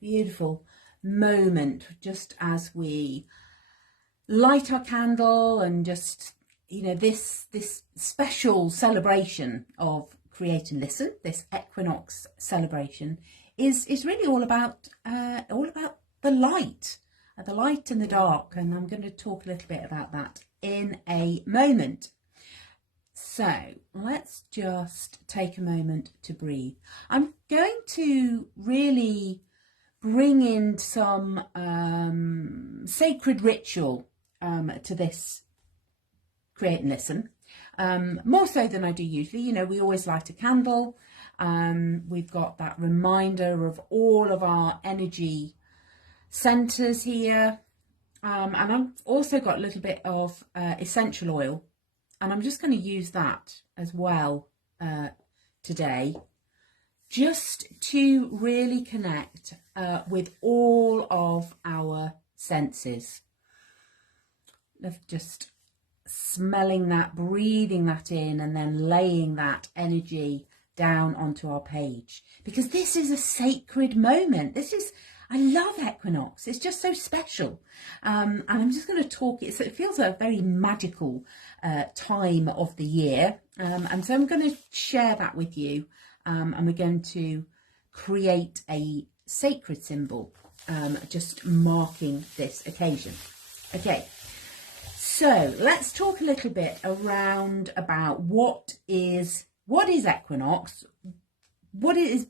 beautiful moment just as we light our candle and just, you know, this special celebration of Create and Listen, this equinox celebration is really all about the light and the dark, and I'm going to talk a little bit about that in a moment. So let's just take a moment to breathe. I'm going to really bring in some sacred ritual to this Create and Listen, more so than I do usually. You know, we always light a candle. We've got that reminder of all of our energy centers here, and I've also got a little bit of essential oil, and I'm just going to use that as well today, just to really connect with all of our senses. Of just smelling that, breathing that in, and then laying that energy down onto our page, because this is a sacred moment. I love equinox. It's just so special. And I'm just going to talk, it feels a very magical time of the year. And so I'm going to share that with you. And we're going to create a sacred symbol, just marking this occasion. Okay. So let's talk a little bit around about what is equinox, what is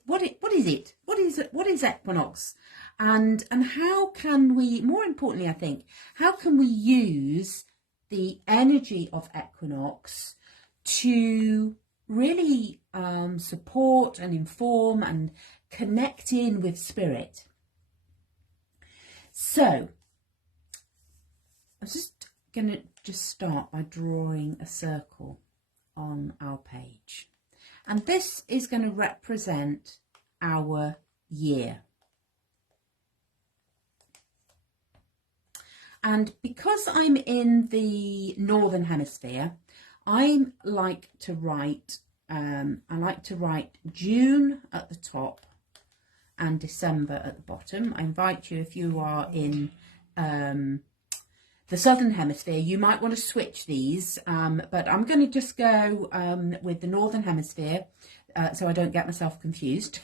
equinox, and how can we, more importantly, I think, how can we use the energy of equinox to really support and inform and connect in with spirit. So I'm going to start by drawing a circle on our page, and this is going to represent our year. And because I'm in the Northern Hemisphere, I like to write June at the top and December at the bottom. I invite you, if you are in the Southern Hemisphere, you might want to switch these, but I'm going to just go with the Northern Hemisphere so I don't get myself confused.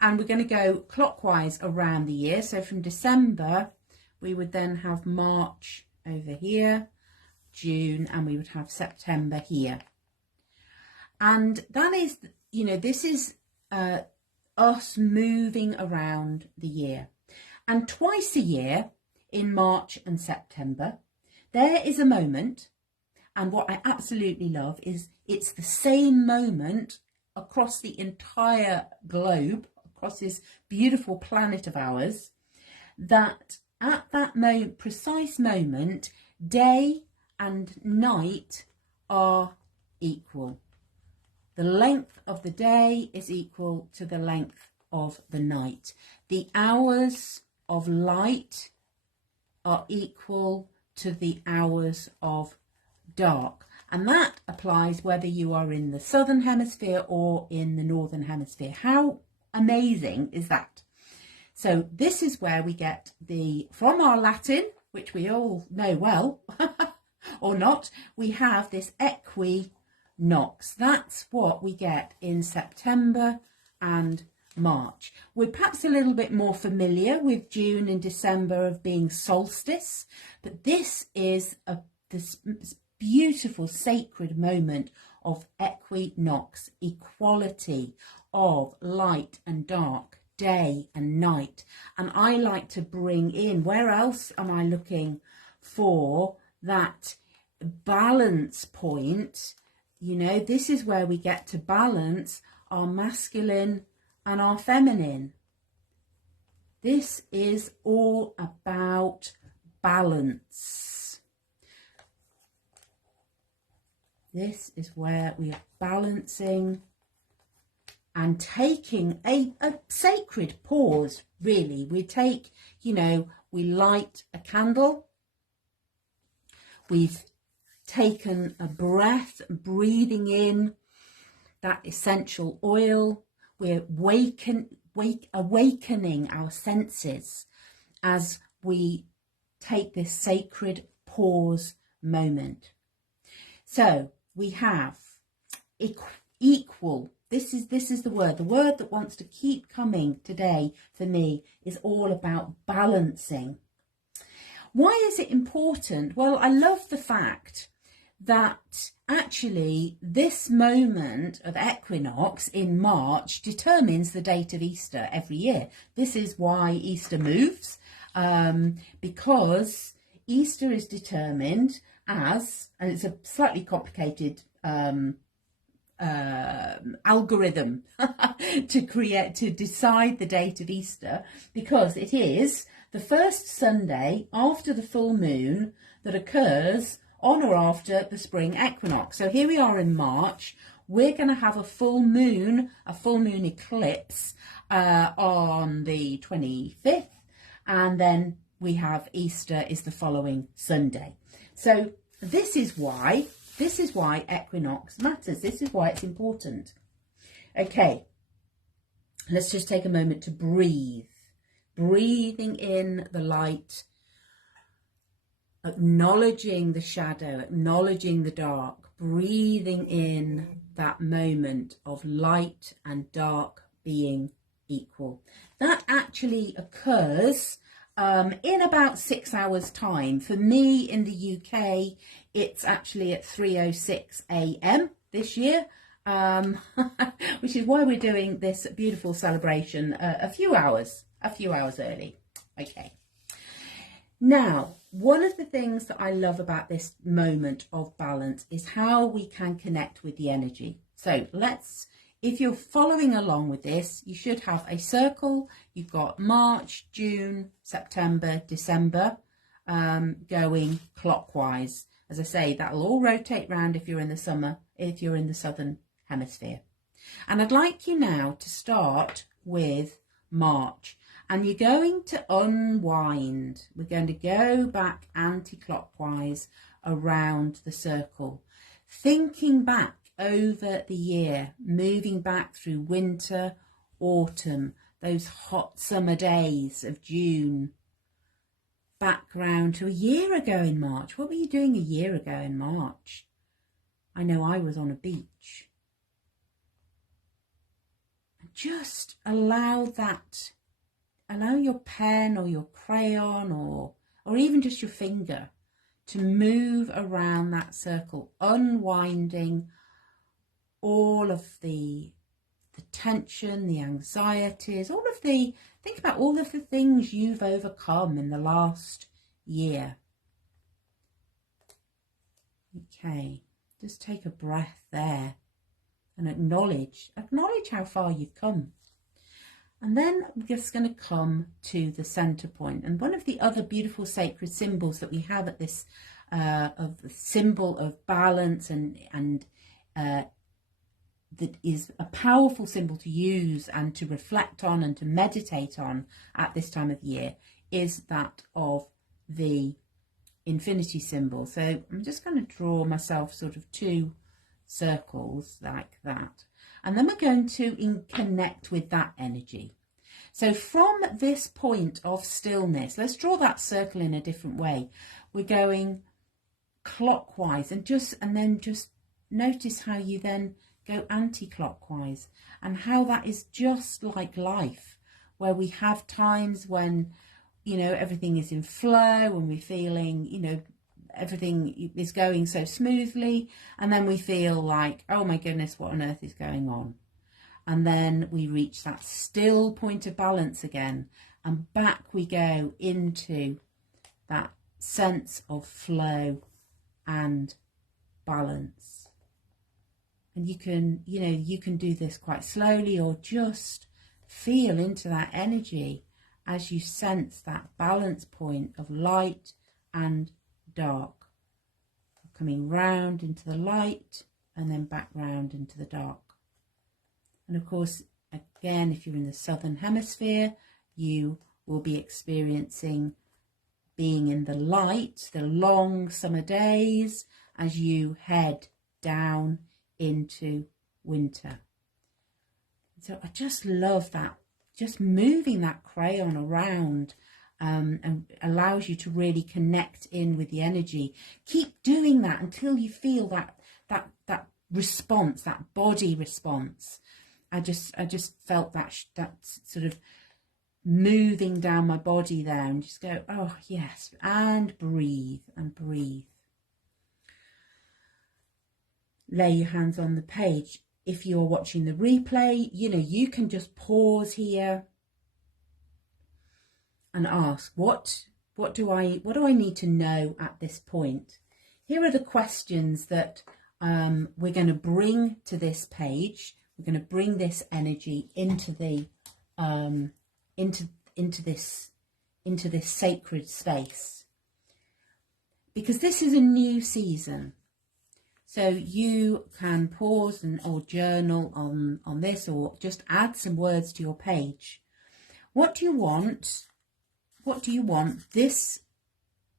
And we're going to go clockwise around the year. So from December, we would then have March over here, June, and we would have September here. And that is, you know, this is us moving around the year. And twice a year, in March and September, there is a moment, and what I absolutely love is it's the same moment across the entire globe, across this beautiful planet of ours, that at that precise moment, day and night are equal. The length of the day is equal to the length of the night. The hours of light are equal to the hours of dark, and that applies whether you are in the Southern Hemisphere or in the Northern Hemisphere. How amazing is that? So this is where we get from our Latin, which we all know well, or not, we have this equinox. That's what we get in September and March. We're perhaps a little bit more familiar with June and December of being solstice, but this is this beautiful sacred moment of equinox, equality of light and dark, day and night. And I like to bring in, where else am I looking for that balance point? You know, this is where we get to balance our masculine and our feminine. This is all about balance. This is where we are balancing and taking a sacred pause, really. We take, you know, we light a candle. We've taken a breath, breathing in that essential oil. We're awakening our senses as we take this sacred pause moment. So we have equal. This is the word that wants to keep coming today for me is all about balancing. Why is it important? Well, I love the fact that actually this moment of equinox in March determines the date of Easter every year. This is why Easter moves, because Easter is determined as, and it's a slightly complicated algorithm to decide the date of Easter, because it is the first Sunday after the full moon that occurs on or after the spring equinox. So here we are in March. We're going to have a full moon eclipse on the 25th, and then we have Easter is the following Sunday. So this is why equinox matters. This is why it's important. Okay, let's just take a moment to breathe. Breathing in the light, acknowledging the shadow, acknowledging the dark, breathing in that moment of light and dark being equal. That actually occurs in about 6 hours time. For me in the UK, it's actually at 3:06 a.m. this year, which is why we're doing this beautiful celebration a few hours early. Okay. Now, one of the things that I love about this moment of balance is how we can connect with the energy. So if you're following along with this, you should have a circle. You've got March, June, September, December, going clockwise. As I say, that'll all rotate round if you're in the Southern Hemisphere. And I'd like you now to start with March. And you're going to unwind. We're going to go back anti-clockwise around the circle, thinking back over the year, moving back through winter, autumn, those hot summer days of June, back round to a year ago in March. What were you doing a year ago in March? I know I was on a beach. Just allow your pen or your crayon or even just your finger to move around that circle, unwinding all of the tension, the anxieties, think about all of the things you've overcome in the last year. Okay, just take a breath there and acknowledge how far you've come. And then we're just going to come to the center point. And one of the other beautiful sacred symbols that we have at this, of the symbol of balance and that is a powerful symbol to use and to reflect on and to meditate on at this time of year, is that of the infinity symbol. So I'm just going to draw myself sort of 2 circles like that. And then we're going to connect with that energy. So from this point of stillness, let's draw that circle in a different way. We're going clockwise and then just notice how you then go anti-clockwise, and how that is just like life, where we have times when, everything is in flow, when we're feeling, everything is going so smoothly, and then we feel like, oh my goodness, what on earth is going on? And then we reach that still point of balance again, and back we go into that sense of flow and balance. And you can do this quite slowly, or just feel into that energy as you sense that balance point of light and dark, coming round into the light and then back round into the dark. And of course, again, if you're in the Southern Hemisphere, you will be experiencing being in the light, the long summer days, as you head down into winter. So I just love that just moving that crayon around and allows you to really connect in with the energy. Keep doing that until you feel that response, that body response. I just felt that sort of moving down my body there, and just go, oh yes, and breathe and breathe. Lay your hands on the page. If you're watching the replay, you know, you can just pause here and ask, what do I need to know at this point? Here are the questions that we're going to bring to this page. We're going to bring this energy into the into this sacred space, because this is a new season. So you can pause or journal on this, or just add some words to your page. What do you want? What do you want this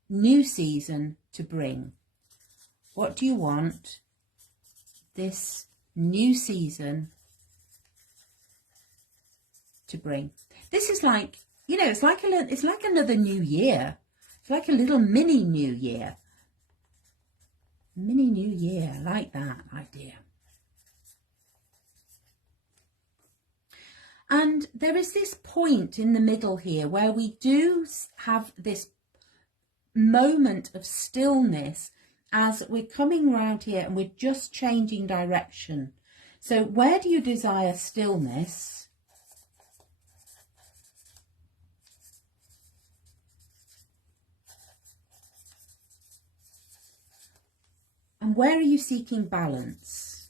new season to bring? What do you want this new season to bring? This is like, you know, it's like another new year. It's like a little mini new year. Mini new year, I like that idea. And there is this point in the middle here where we do have this moment of stillness as we're coming around here and we're just changing direction. So where do you desire stillness? And where are you seeking balance?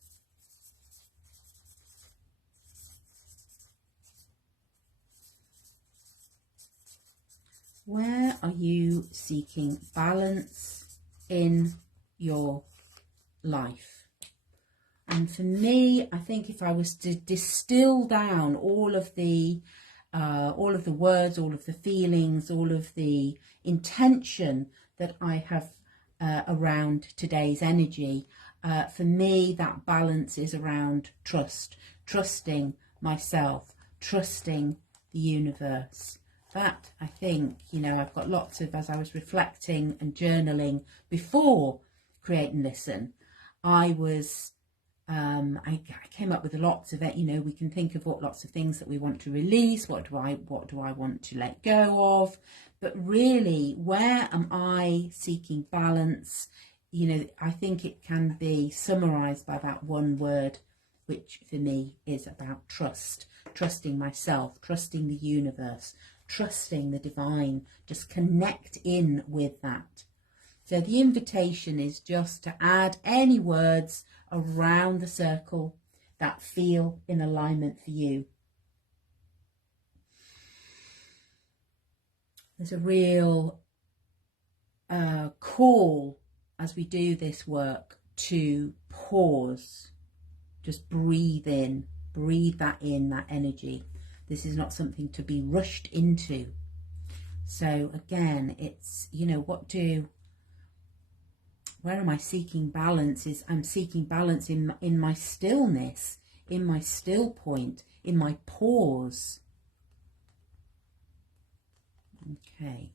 Where are you seeking balance in your life? And for me, I think if I was to distill down all of the words, all of the feelings, all of the intention that I have around today's energy, for me, that balance is around trust, trusting myself, trusting the universe. That, I think, you know, I've got lots of, as I was reflecting and journaling before Create and Listen, I came up with lots of it. You know, we can think of lots of things that we want to release. What do I want to let go of? But really, where am I seeking balance? You know, I think it can be summarized by that one word, which for me is about trust, trusting myself, trusting the universe, trusting the divine, just connect in with that. So the invitation is just to add any words around the circle that feel in alignment for you. There's a real call as we do this work to pause, just breathe in, breathe that in, that energy. This is not something to be rushed into. So again, it's, you know, where am I seeking balance? I'm seeking balance in my stillness, in my still point, in my pause. Okay.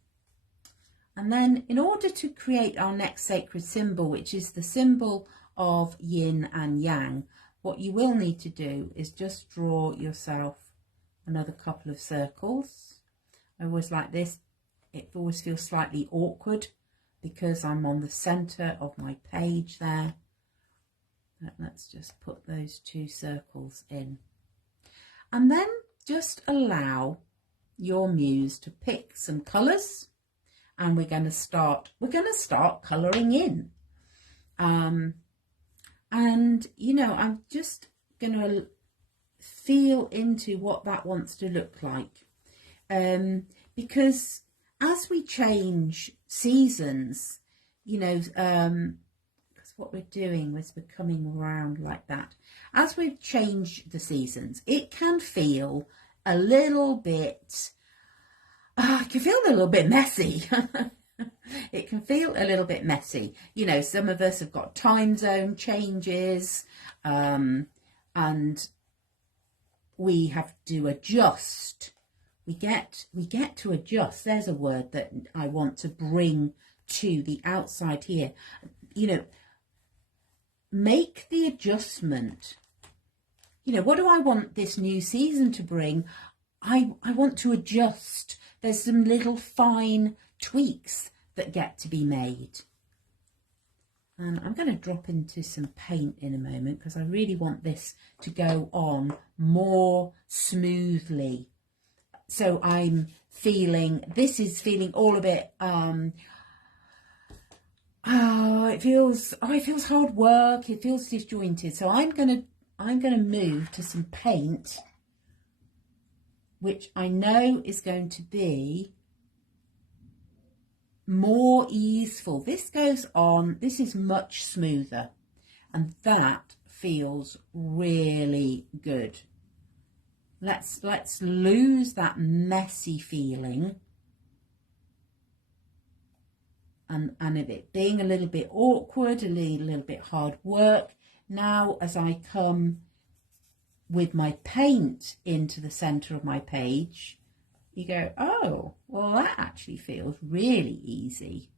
And then in order to create our next sacred symbol, which is the symbol of yin and yang, what you will need to do is just draw yourself another couple of circles. I always like this. It always feels slightly awkward because I'm on the center of my page there. Let's just put those two circles in. And then just allow your muse to pick some colours, and we're going to start colouring in. And you know, I'm just going to feel into what that wants to look like, because as we change seasons, you know, because what we're doing is we're coming around like that. As we change the seasons, it can feel a little bit, it can feel a little bit messy. It can feel a little bit messy. You know, some of us have got time zone changes, and we have to adjust. We get to adjust. There's a word that I want to bring to the outside here. You know, make the adjustment. You know, what do I want this new season to bring? I want to adjust. There's some little fine tweaks that get to be made. And I'm going to drop into some paint in a moment because I really want this to go on more smoothly. So I'm feeling, this is feeling all a bit, it feels hard work. It feels disjointed. So I'm going to move to some paint, which I know is going to be more easeful. This goes on, this is much smoother, and that feels really good. Let's lose that messy feeling and of it being a little bit awkward, a little bit hard work. Now as I come with my paint into the center of my page, you go, oh, well, that actually feels really easy.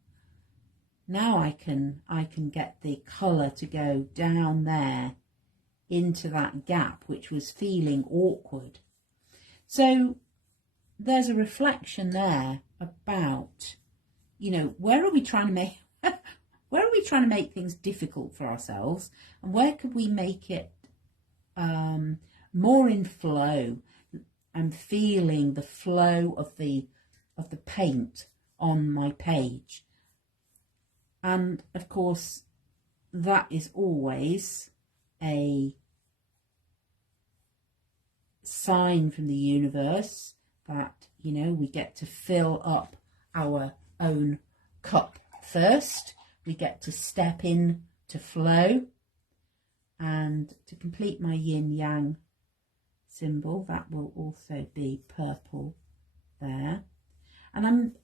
Now I can get the colour to go down there into that gap, which was feeling awkward. So there's a reflection there about, you know, where are we trying to make things difficult for ourselves, and where could we make it more in flow? I'm feeling the flow of the paint on my page. And of course, that is always a sign from the universe that, you know, we get to fill up our own cup first. We get to step in to flow. And to complete my yin yang symbol, that will also be purple there. And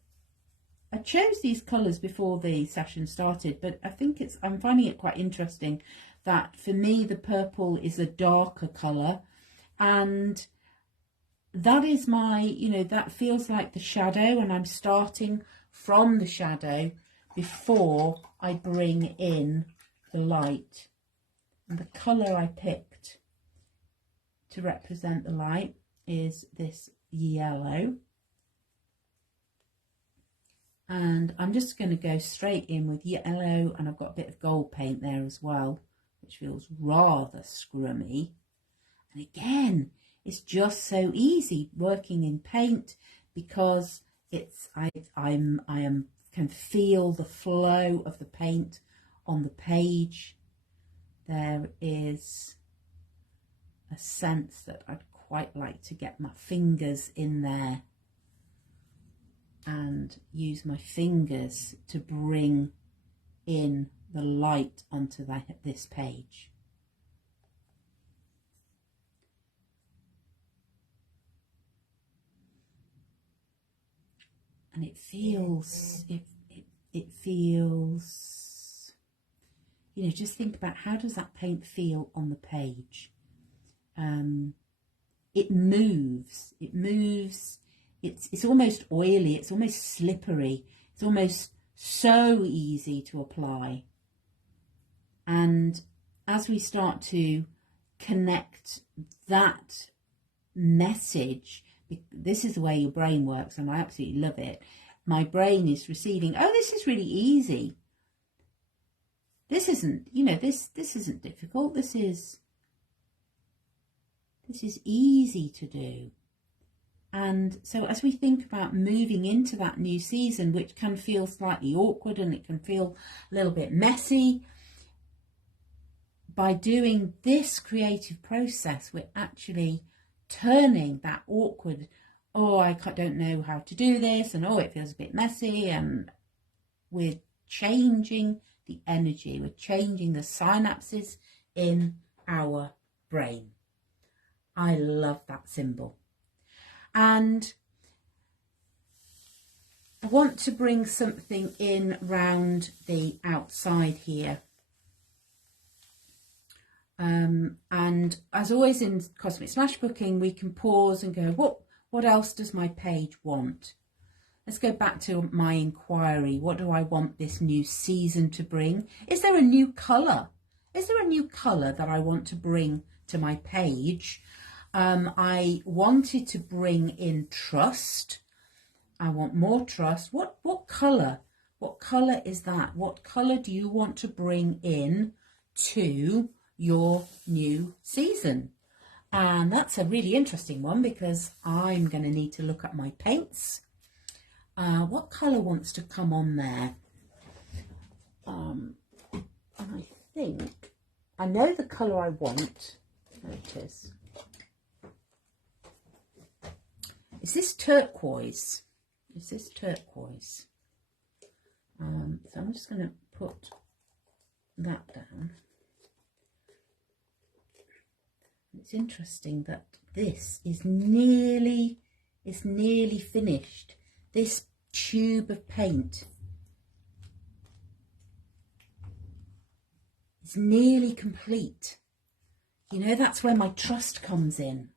I chose these colours before the session started, but I think I'm finding it quite interesting that for me the purple is a darker colour, and that is my, you know, that feels like the shadow, and I'm starting from the shadow before I bring in the light. And the colour I picked to represent the light is this yellow. And I'm just going to go straight in with yellow, and I've got a bit of gold paint there as well, which feels rather scrummy. And again, it's just so easy working in paint because I can feel the flow of the paint on the page. There is a sense that I'd quite like to get my fingers in there and use my fingers to bring in the light onto this page. And it feels, it feels, you know, just think about how does that paint feel on the page. It moves, it's almost oily, it's almost slippery, it's almost so easy to apply. And as we start to connect that message, this is the way your brain works, and I absolutely love it. My brain is receiving, oh, this is really easy. This isn't, you know, this isn't difficult. This is easy to do. And so as we think about moving into that new season, which can feel slightly awkward and it can feel a little bit messy, by doing this creative process, we're actually turning that awkward, oh, I don't know how to do this, and oh, it feels a bit messy, and we're changing the energy, we're changing the synapses in our brain. I love that symbol. And I want to bring something in round the outside here. And as always in Cosmic Smash Booking, we can pause and go, what else does my page want? Let's go back to my inquiry. What do I want this new season to bring? Is there a new colour? Is there a new colour that I want to bring to my page? I wanted to bring in trust. I want more trust. What colour? What colour is that? What colour do you want to bring in to your new season? And that's a really interesting one, because I'm going to need to look at my paints. What colour wants to come on there? And I think I know the colour I want. There it is. Is this turquoise? Is this turquoise? So I'm just going to put that down. It's interesting that this is nearly finished. This tube of paint is nearly complete. You know, that's where my trust comes in.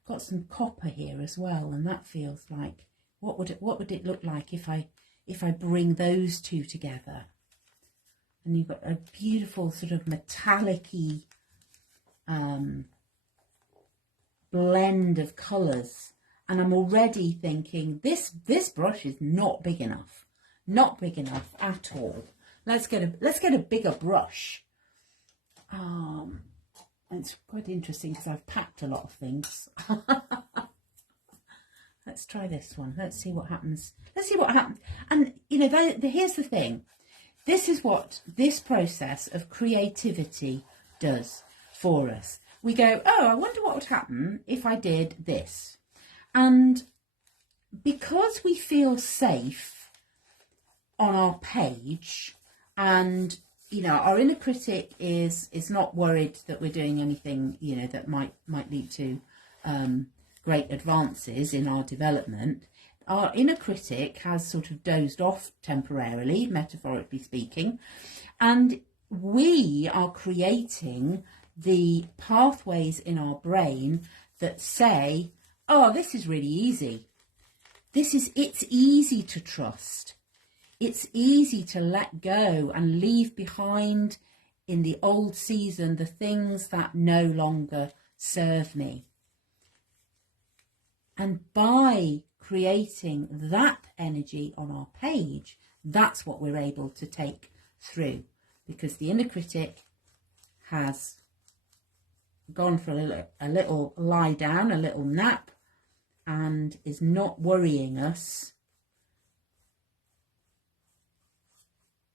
I've got some copper here as well, and that feels like, what would it look like if I bring those two together? And you've got a beautiful sort of metallic-y blend of colours, and I'm already thinking this brush is not big enough at all. Let's get a bigger brush. It's quite interesting because I've packed a lot of things. Let's try this one. Let's see what happens. And you know, here's the thing. This is what this process of creativity does for us. We go, oh, I wonder what would happen if I did this. And because we feel safe on our page, and you know, our inner critic is not worried that we're doing anything, you know, that might lead to great advances in our development. Our inner critic has sort of dozed off temporarily, metaphorically speaking, and we are creating the pathways in our brain that say, oh, this is really easy. It's easy to trust. It's easy to let go and leave behind in the old season the things that no longer serve me. And by creating that energy on our page, that's what we're able to take through, because the inner critic has gone for a little lie down, a little nap, and is not worrying us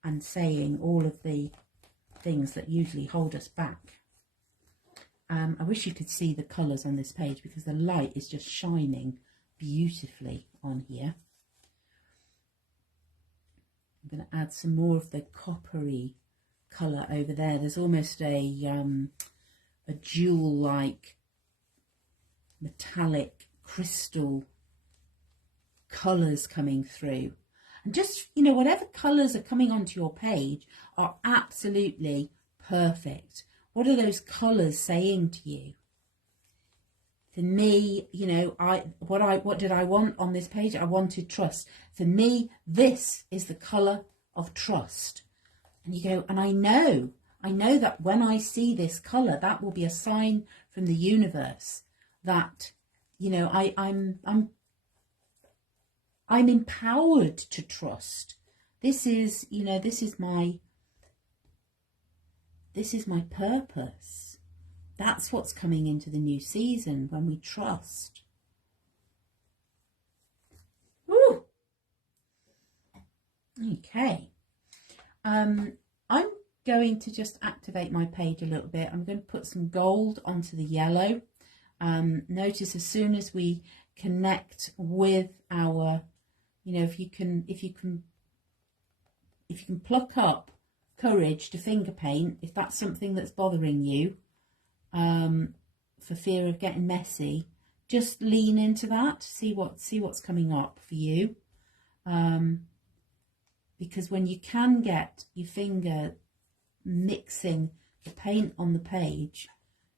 and saying all of the things that usually hold us back. I wish you could see the colours on this page, because the light is just shining beautifully on here. I'm going to add some more of the coppery colour over there. There's almost a jewel-like metallic crystal colours coming through. And just, you know, whatever colours are coming onto your page are absolutely perfect. What are those colours saying to you? For me, you know, what did I want on this page? I wanted trust. For me, this is the colour of trust. And you go, and I know that when I see this colour, that will be a sign from the universe that, you know, I'm empowered to trust. This is, you know, this is my purpose. That's what's coming into the new season when we trust. Woo! Okay. I'm going to just activate my page a little bit. I'm going to put some gold onto the yellow. Notice as soon as we connect with our, you know, if you can pluck up courage to finger paint, if that's something that's bothering you, for fear of getting messy, just lean into that. See what's coming up for you, because when you can get your finger mixing the paint on the page,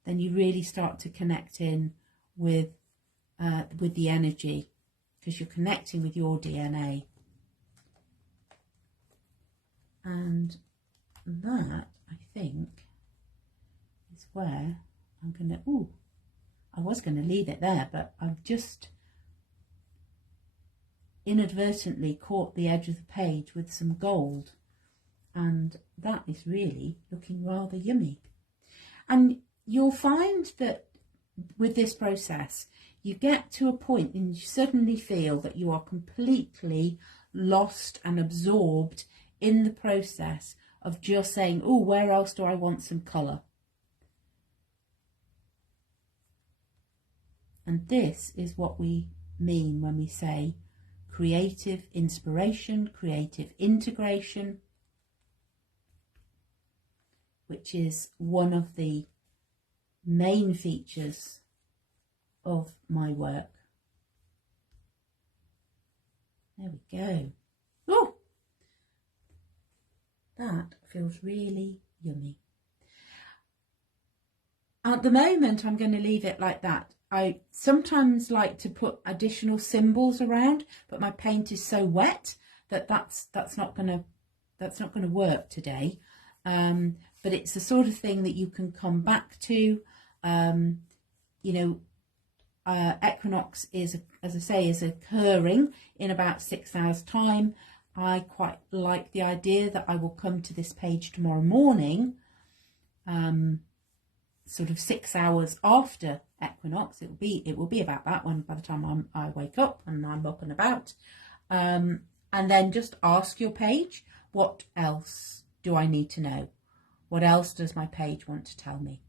then you really start to connect in with the energy, because you're connecting with your DNA. And that, I think, is where I'm going to, I was going to leave it there, but I've just inadvertently caught the edge of the page with some gold, and that is really looking rather yummy. And you'll find that with this process, you get to a point and you suddenly feel that you are completely lost and absorbed in the process of just saying, oh, where else do I want some colour? And this is what we mean when we say creative inspiration, creative integration, which is one of the main features of my work. There we go. Oh, that feels really yummy. At the moment, I'm going to leave it like that. I sometimes like to put additional symbols around, but my paint is so wet that that's not going to work today. But it's the sort of thing that you can come back to. Equinox is, as I say, is occurring in about 6 hours' time. I quite like the idea that I will come to this page tomorrow morning, sort of 6 hours after equinox. It will be about that one by the time I wake up and I'm up and about, and then just ask your page, what else do I need to know? What else does my page want to tell me?